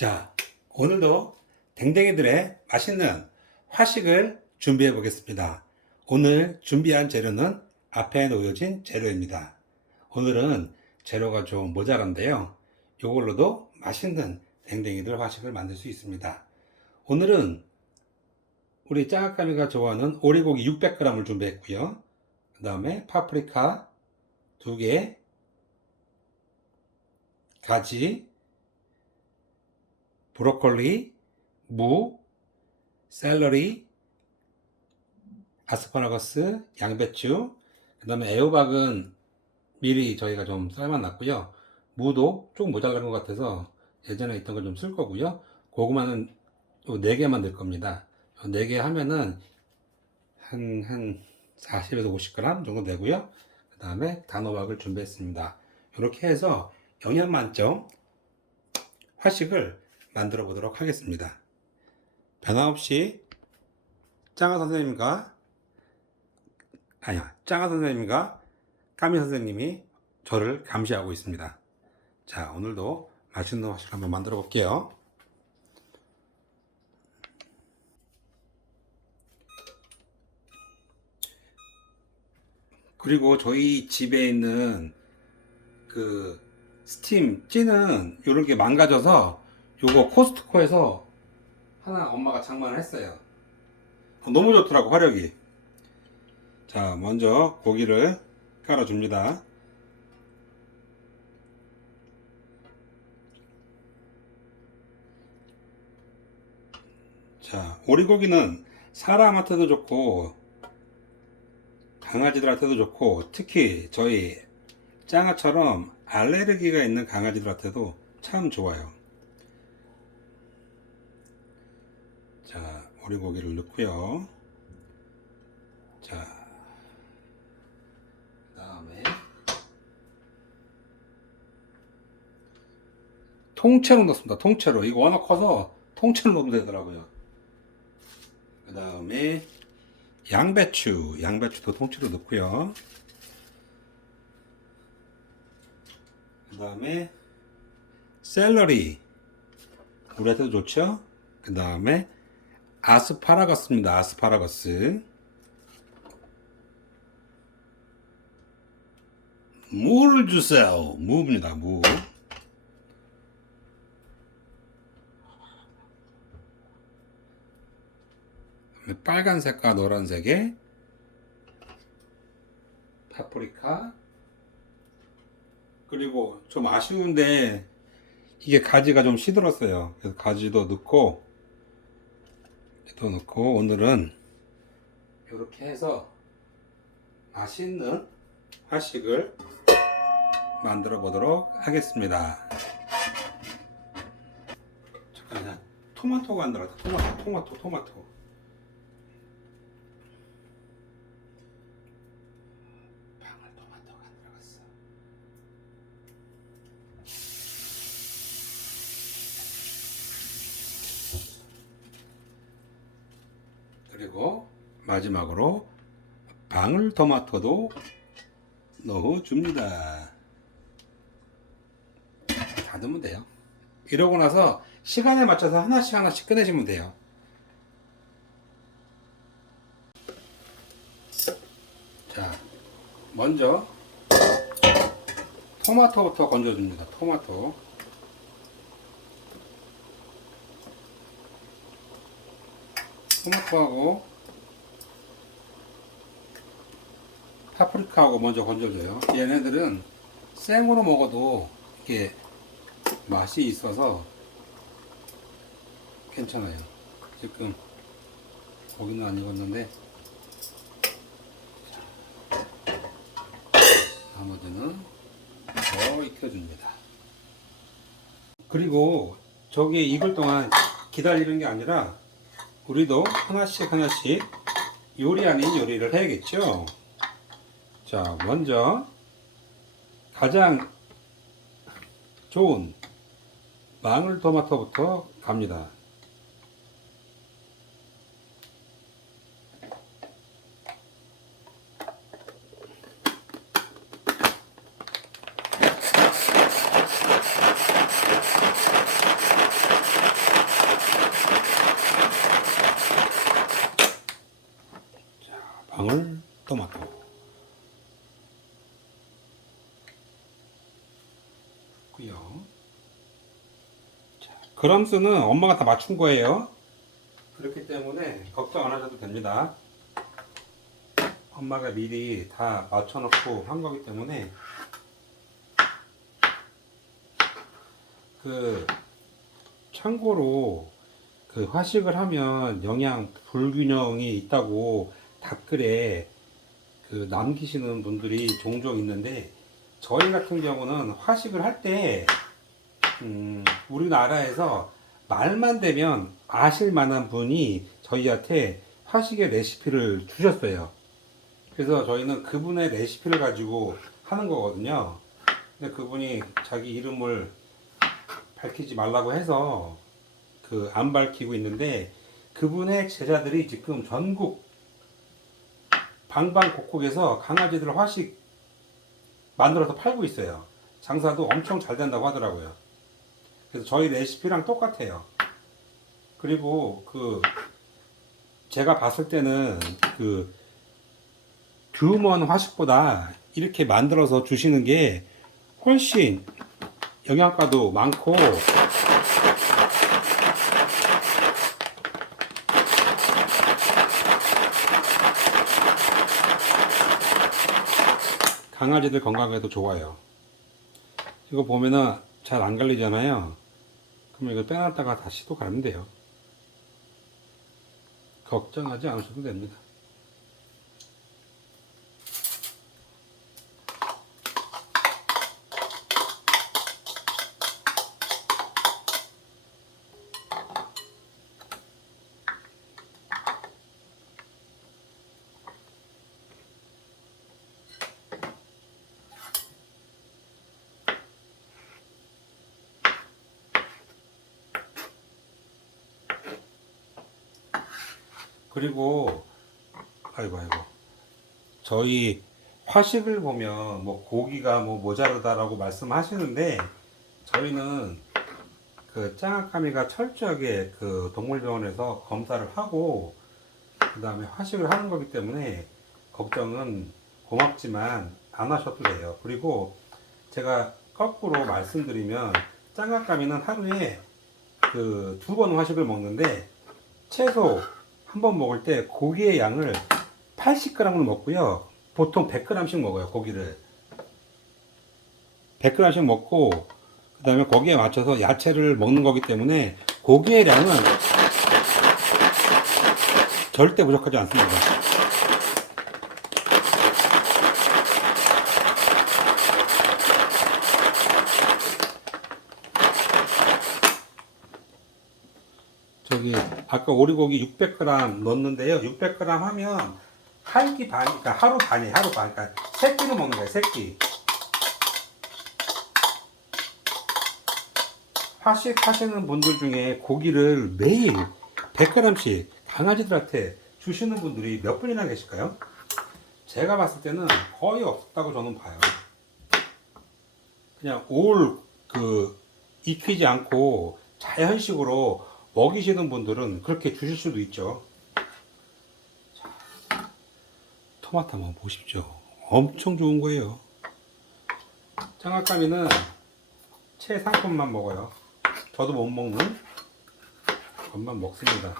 자, 오늘도 댕댕이들의 맛있는 화식을 준비해 보겠습니다. 오늘 준비한 재료는 앞에 놓여진 재료입니다. 오늘은 재료가 좀 모자란데요. 이걸로도 맛있는 댕댕이들 화식을 만들 수 있습니다. 오늘은 우리 짱아까미가 좋아하는 오리고기 600g을 준비했고요. 그 다음에 파프리카 2개, 가지, 브로콜리, 무, 샐러리, 아스파라거스, 양배추, 그 다음에 애호박은 미리 저희가 좀 삶아놨고요. 무도 좀 모자란 것 같아서 예전에 있던 걸 좀 쓸 거고요. 고구마는 4개만 넣을 겁니다. 4개 하면은 한 40에서 50g 정도 되고요. 그 다음에 단호박을 준비했습니다. 이렇게 해서 영양 만점 화식을 만들어 보도록 하겠습니다. 변함없이 짱아 선생님과 까미 선생님이 저를 감시하고 있습니다. 자, 오늘도 맛있는 화식을 한번 만들어 볼게요. 그리고 저희 집에 있는 그 스팀 찌는 요런 게 망가져서 요거 코스트코에서 하나 엄마가 장만을 했어요. 너무 좋더라고, 화력이. 자, 먼저 고기를 깔아줍니다. 자, 오리고기는 사람한테도 좋고 강아지들한테도 좋고 특히 저희 짱아처럼 알레르기가 있는 강아지들한테도 참 좋아요. 자, 오리고기를 넣고요. 자, 그 다음에 통째로 넣습니다. 통째로. 이거 워낙 커서 통째로 넣으면 되더라고요. 그 다음에 양배추도 통째로 넣고요. 그 다음에 샐러리, 우리한테도 좋죠. 그 다음에 아스파라거스입니다. 아스파라거스. 무를 주세요. 무입니다. 무. 빨간색과 노란색의 파프리카. 그리고 좀 아쉬운데 이게 가지가 좀 시들었어요. 그래서 가지도 넣고 또 넣고 오늘은 이렇게 해서 맛있는 화식을 만들어 보도록 하겠습니다. 잠깐만, 토마토가 안 들어갔다. 토마토. 방울토마토가 안 들어갔어. 그리고 마지막으로 방울토마토도 넣어줍니다. 다 넣으면 돼요. 이러고 나서 시간에 맞춰서 하나씩 꺼내주면 돼요. 자, 먼저 토마토부터 건져줍니다. 토마토하고 파프리카하고 먼저 건져줘요. 얘네들은 생으로 먹어도 이게 맛이 있어서 괜찮아요. 지금 고기는 안 익었는데 나머지는 더 익혀줍니다. 그리고 저기 익을 동안 기다리는 게 아니라 우리도 하나씩 요리 아닌 요리를 해야겠죠. 자, 먼저 가장 좋은 방울토마토부터 갑니다. 그람수는 엄마가 다 맞춘 거예요. 그렇기 때문에 걱정 안 하셔도 됩니다. 엄마가 미리 다 맞춰놓고 한 거기 때문에. 참고로 화식을 하면 영양 불균형이 있다고 댓글에 남기시는 분들이 종종 있는데, 저희 같은 경우는 화식을 할 때 우리나라에서 말만 되면 아실 만한 분이 저희한테 화식의 레시피를 주셨어요. 그래서 저희는 그분의 레시피를 가지고 하는 거거든요. 근데 그분이 자기 이름을 밝히지 말라고 해서 안 밝히고 있는데, 그분의 제자들이 지금 전국 방방곡곡에서 강아지들 화식 만들어서 팔고 있어요. 장사도 엄청 잘 된다고 하더라고요. 그래서 저희 레시피랑 똑같아요. 그리고 제가 봤을 때는 듀먼 화식보다 이렇게 만들어서 주시는 게 훨씬 영양가도 많고, 강아지들 건강에도 좋아요. 이거 보면은 잘 안 갈리잖아요. 그럼 이거 빼놨다가 다시 또 갈면 돼요. 걱정하지 않으셔도 됩니다. 그리고 아이고 저희 화식을 보면 뭐 고기가 뭐 모자르다라고 말씀하시는데, 저희는 짱아까미가 철저하게 동물병원에서 검사를 하고 그 다음에 화식을 하는 거기 때문에 걱정은 고맙지만 안 하셔도 돼요. 그리고 제가 거꾸로 말씀드리면, 짱아까미는 하루에 2번 화식을 먹는데, 채소 한 번 먹을 때 고기의 양을 80g을 먹고요. 보통 100g씩 먹어요. 고기를 100g씩 먹고, 그 다음에 거기에 맞춰서 야채를 먹는 거기 때문에 고기의 양은 절대 부족하지 않습니다. 저기 아까 오리고기 600g 넣었는데요. 600g 하면 한 끼 반, 그러니까 하루 반이에요. 하루 반. 그러니까 3끼를 먹는 거예요. 3끼. 화식 하시는 분들 중에 고기를 매일 100g씩 강아지들한테 주시는 분들이 몇 분이나 계실까요? 제가 봤을 때는 거의 없다고 저는 봐요. 그냥 익히지 않고 자연식으로 먹이시는 분들은 그렇게 주실 수도 있죠. 자, 토마토 한번 보십시오. 엄청 좋은 거예요. 짱아까미는 최상품만 먹어요. 저도 못 먹는 것만 먹습니다.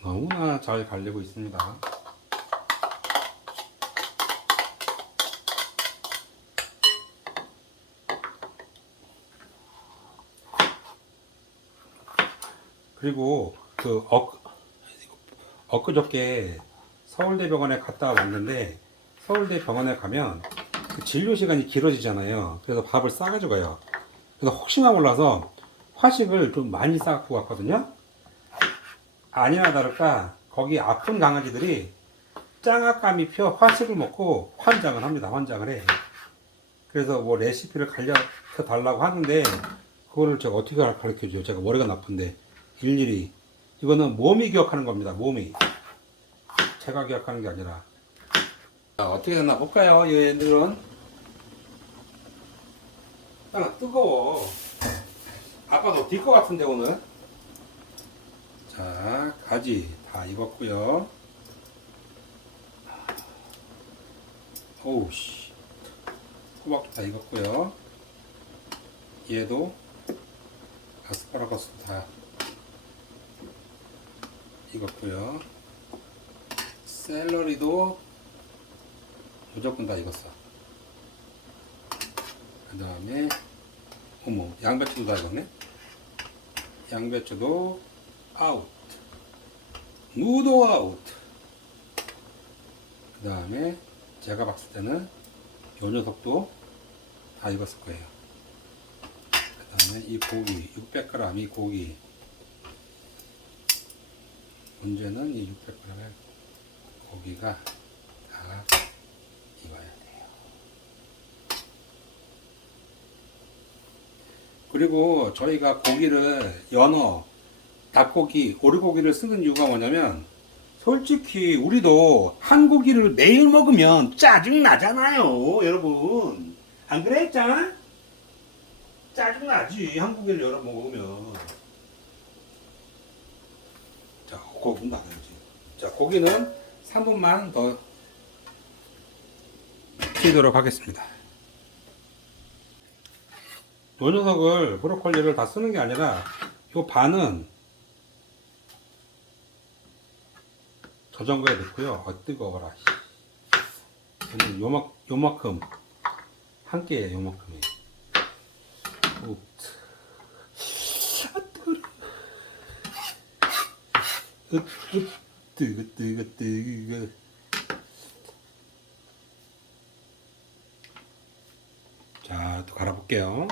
너무나 잘 갈리고 있습니다. 그리고 엊그저께 서울대병원에 갔다 왔는데, 서울대병원에 가면 진료 시간이 길어지잖아요. 그래서 밥을 싸가지고 가요. 그래서 혹시나 몰라서 화식을 좀 많이 싸갖고 갔거든요. 아니나 다를까 거기 아픈 강아지들이 짱아까미표 화식을 먹고 환장을 합니다. 환장을 해. 그래서 뭐 레시피를 가르쳐 달라고 하는데, 그거를 제가 어떻게 가르쳐 줘요? 제가 머리가 나쁜데 일일이. 이거는 몸이 기억하는 겁니다. 몸이. 제가 기억하는 게 아니라. 자, 어떻게 됐나 볼까요? 얘들은 일단 뜨거워. 아빠도 딜 것 같은데 오늘. 자, 가지 다 익었고요. 오우씨, 호박도 다 익었고요. 얘도 아스파라거스 다 익었고요. 샐러리도 무조건 다 익었어. 그 다음에 어머, 양배추도 다 익었네. 양배추도 아웃, 무도 아웃. 그 다음에 제가 봤을 때는 요 녀석도 다 익었을 거예요. 그 다음에 이 고기 600g, 이 고기 문제는 이 600g의 고기가 다 익어야 돼요. 그리고 저희가 고기를 연어, 닭고기, 오리고기를 쓰는 이유가 뭐냐면, 솔직히 우리도 한 고기를 매일 먹으면 짜증 나잖아요, 여러분. 안 그래, 짠? 짜증 나지, 한 고기를 여러 번 먹으면. 자, 고기는 나가야지. 자, 고기는 3분만 더 튀도록 하겠습니다. 요 녀석을, 브로콜리를 다 쓰는 게 아니라, 요 반은 저장고에 넣고요. 뜨거워라. 요만큼. 한 개에 요만큼이. 뜨거. 자, 또 갈아볼게요.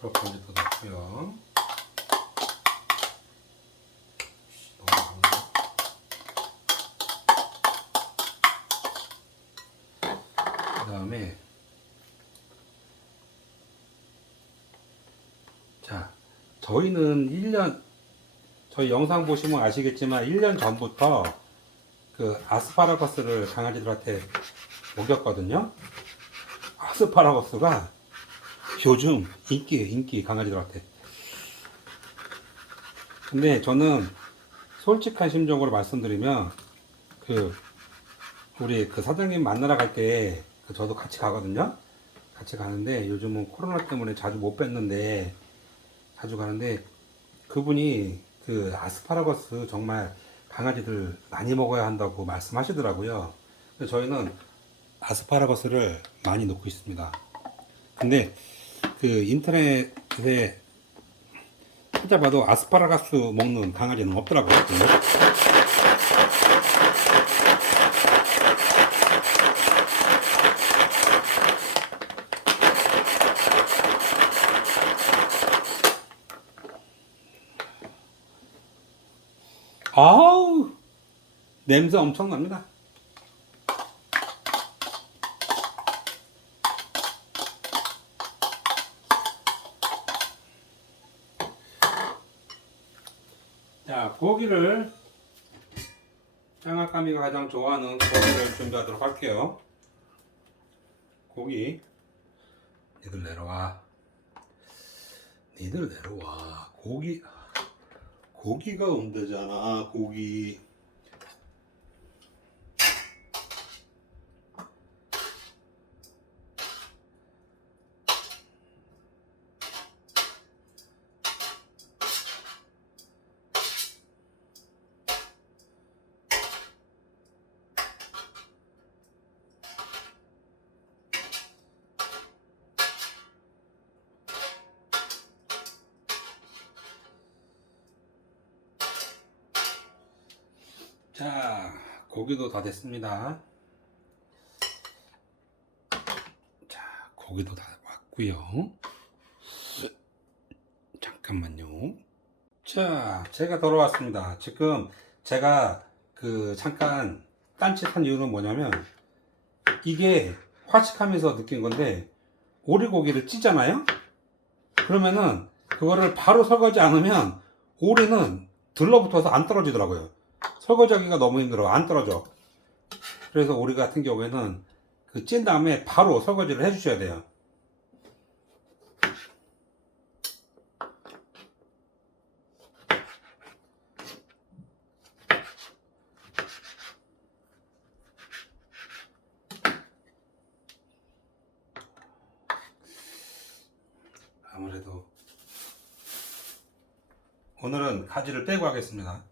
브로콜리도 넣고요. 그 다음에 자, 저희는 1년, 저희 영상 보시면 아시겠지만 1년 전부터 그 아스파라거스를 강아지들한테 먹였거든요. 아스파라거스가 요즘 인기 강아지들한테. 근데 저는 솔직한 심정으로 말씀드리면, 그 우리 그 사장님 만나러 갈 때 저도 같이 가거든요. 같이 가는데 요즘은 코로나 때문에 자주 못 뵀는데 자주 가는데, 그분이 그 아스파라거스 정말 강아지들 많이 먹어야 한다고 말씀하시더라고요. 그래서 저희는 아스파라거스를 많이 넣고 있습니다. 근데 그 인터넷에 찾아봐도 아스파라거스 먹는 강아지는 없더라고요. 아우, 냄새 엄청납니다. 자, 고기를, 장아까미가 가장 좋아하는 고기를 준비하도록 할게요. 고기, 니들 내려와. 니들 내려와. 고기가 온대잖아, 고기. 자, 고기도 다 됐습니다. 자, 고기도 다 왔고요. 잠깐만요. 자, 제가 돌아왔습니다. 지금 제가 잠깐 딴짓한 이유는 뭐냐면, 이게 화식하면서 느낀 건데, 오리고기를 찌잖아요? 그러면은 그거를 바로 설거지 않으면 오리는 들러붙어서 안 떨어지더라고요. 설거지하기가 너무 힘들어. 안 떨어져. 그래서 오리 같은 경우에는 찐 다음에 바로 설거지를 해 주셔야 돼요. 아무래도 오늘은 가지를 빼고 하겠습니다.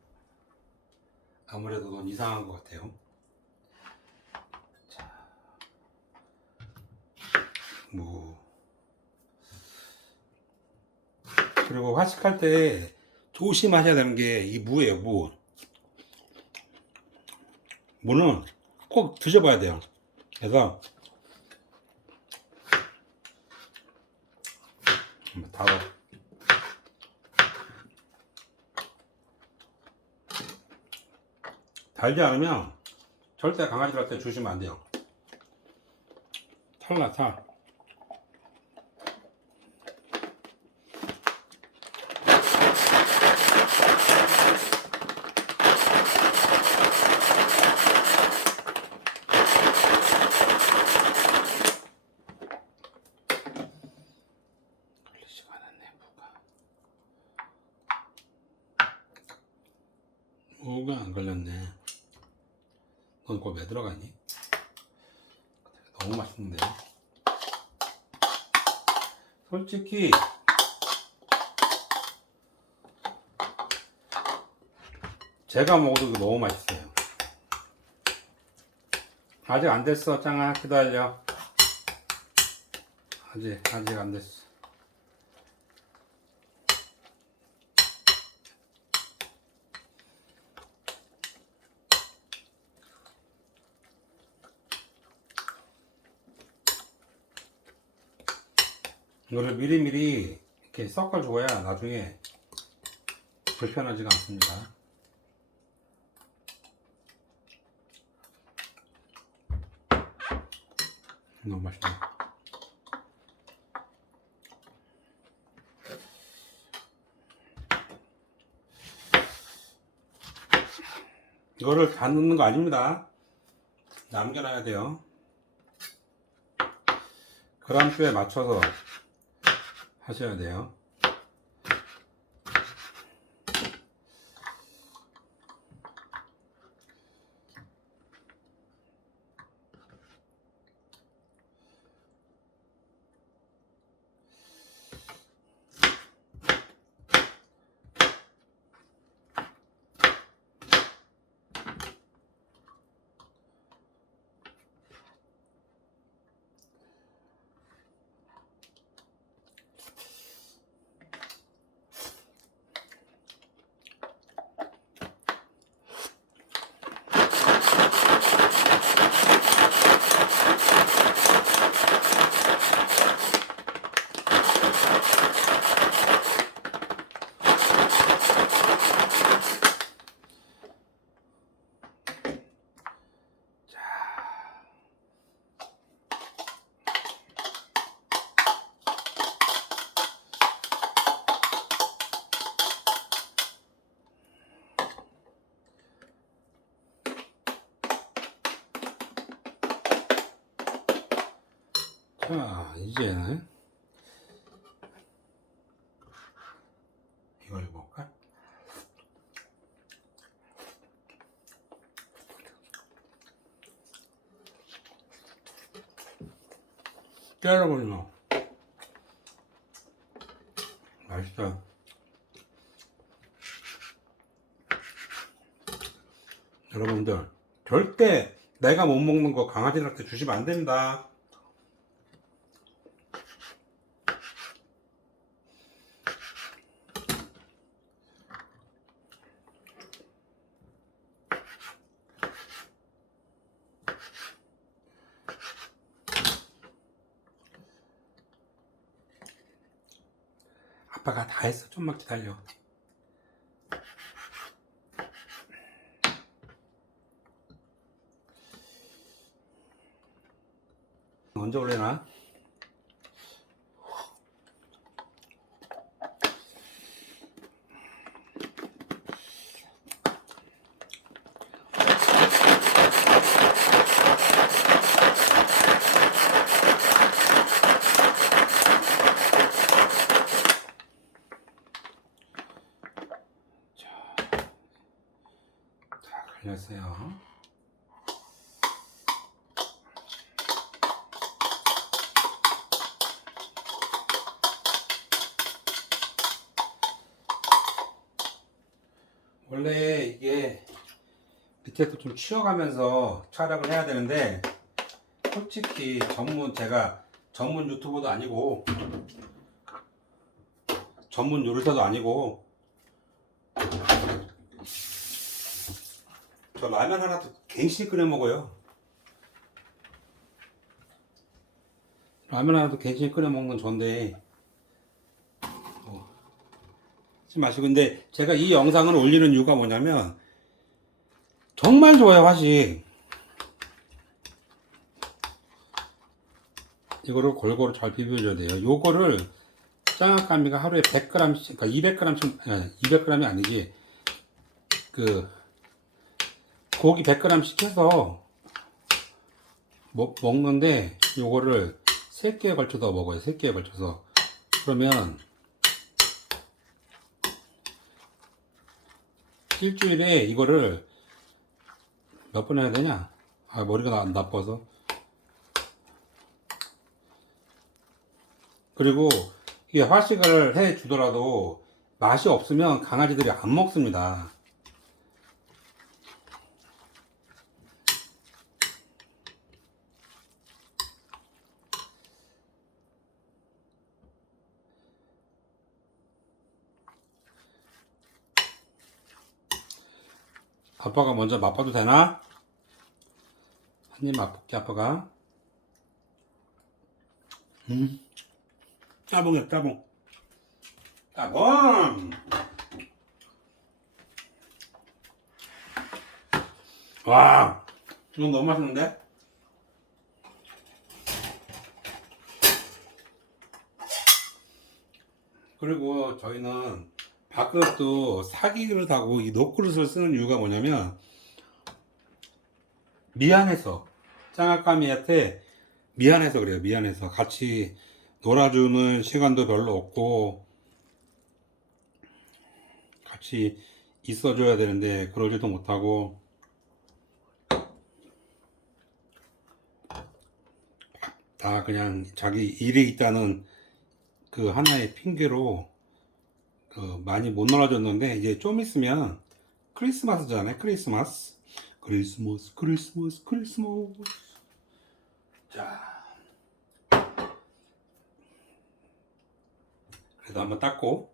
아무래도 넌 이상한 것 같아요. 자, 그리고 화식할 때 조심하셔야 되는 게 이 무예요, 무. 무는 꼭 드셔봐야 돼요. 그래서 달어. 달지 않으면 절대 강아지들한테 주시면 안 돼요. 탈나, 탈. 걸리지가 않았네, 무가 안 걸렸네. 넌 그거 왜 들어가니? 너무 맛있는데. 솔직히 제가 먹어도 이거 너무 맛있어요. 아직 안 됐어, 짱아. 기다려. 아직 안 됐어. 이거를 미리미리 이렇게 섞어줘야 나중에 불편하지가 않습니다. 너무 맛있네. 이거를 다 넣는 거 아닙니다. 남겨놔야 돼요. 그람수에 맞춰서 하셔야 돼요. 자, 이제는 이걸 먹을까? 여러분, 맛있어. 여러분들, 절대 내가 못 먹는 거 강아지들한테 주시면 안 됩니다. 아빠가 다 했어. 좀만 기다려. 언제 올래나? 다 갈렸어요. 원래 이게 밑에도 좀 치워가면서 촬영을 해야 되는데, 솔직히 제가 전문 유튜버도 아니고 전문 요리사도 아니고, 저 라면 하나도 갱신히 끓여 먹어요. 라면 하나도 갱신히 끓여 먹는 건 좋은데 하지 마시고. 근데 제가 이 영상을 올리는 이유가 뭐냐면, 정말 좋아요, 화식. 이거를 골고루 잘 비벼줘야 돼요. 요거를 장아까미가 하루에 100g씩, 그러니까 200g씩, 200g이 아니지, 그 고기 100g씩 해서 먹는데, 요거를 3끼에 걸쳐서 먹어요. 3끼에 걸쳐서. 그러면 일주일에 이거를 몇 번 해야 되냐? 아, 머리가 나빠서. 그리고 이게 화식을 해 주더라도 맛이 없으면 강아지들이 안 먹습니다. 아빠가 먼저 맛봐도 되나? 한 입 맛볼게, 아빠가. 짜봉이야, 짜봉. 짜봉! 와, 이거 너무 맛있는데? 그리고 저희는 밥그릇도 사기그릇하고 이 녹그릇을 쓰는 이유가 뭐냐면, 미안해서, 짱아까미한테 미안해서 그래요. 미안해서. 같이 놀아주는 시간도 별로 없고 같이 있어줘야 되는데 그러지도 못하고, 다 그냥 자기 일이 있다는 그 하나의 핑계로 많이 못 놀아줬는데, 이제 좀 있으면 크리스마스잖아요. 크리스마스. 크리스마스, 크리스마스, 크리스마스. 자, 그래도 한번 닦고.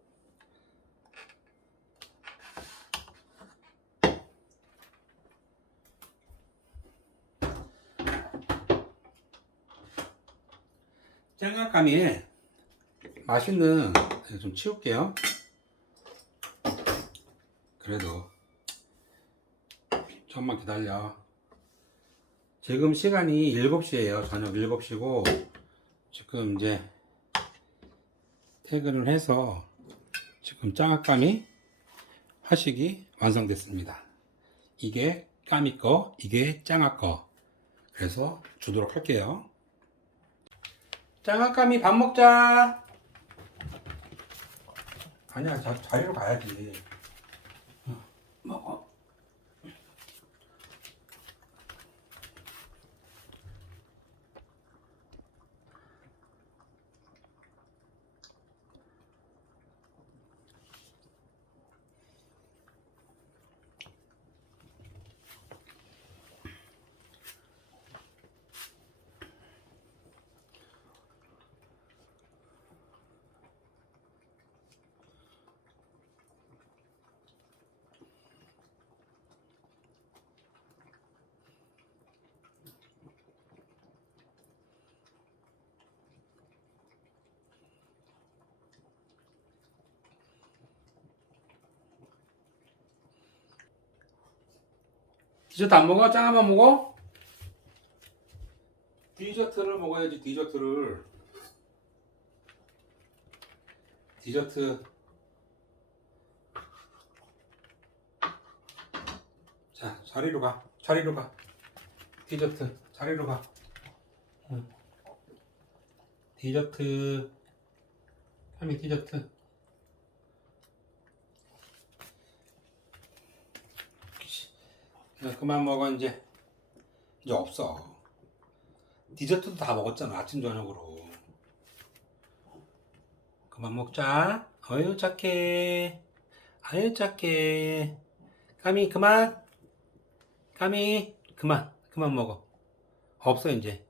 짱아까미에 맛있는, 좀 치울게요. 그래도 좀만 기다려. 지금 시간이 7시에요. 저녁 7시고, 지금 이제 퇴근을 해서 지금 짱아까미 화식이 완성됐습니다. 이게 까미 거, 이게 짱아 거. 그래서 주도록 할게요. 짱아까미 밥 먹자. 아니야, 자리로 가야지. 먹어. 디저트 안 먹어? 짱아만 먹어? 디저트를 먹어야지. 디저트를. 디저트. 자, 자리로 가. 자리로 가. 디저트. 자리로 가. 응. 디저트. 까미 디저트. 야, 그만 먹어 이제. 이제 없어. 디저트도 다 먹었잖아. 아침 저녁으로. 그만 먹자. 어유 착해. 아유 착해. 까미 그만. 까미 그만. 그만 먹어. 없어 이제.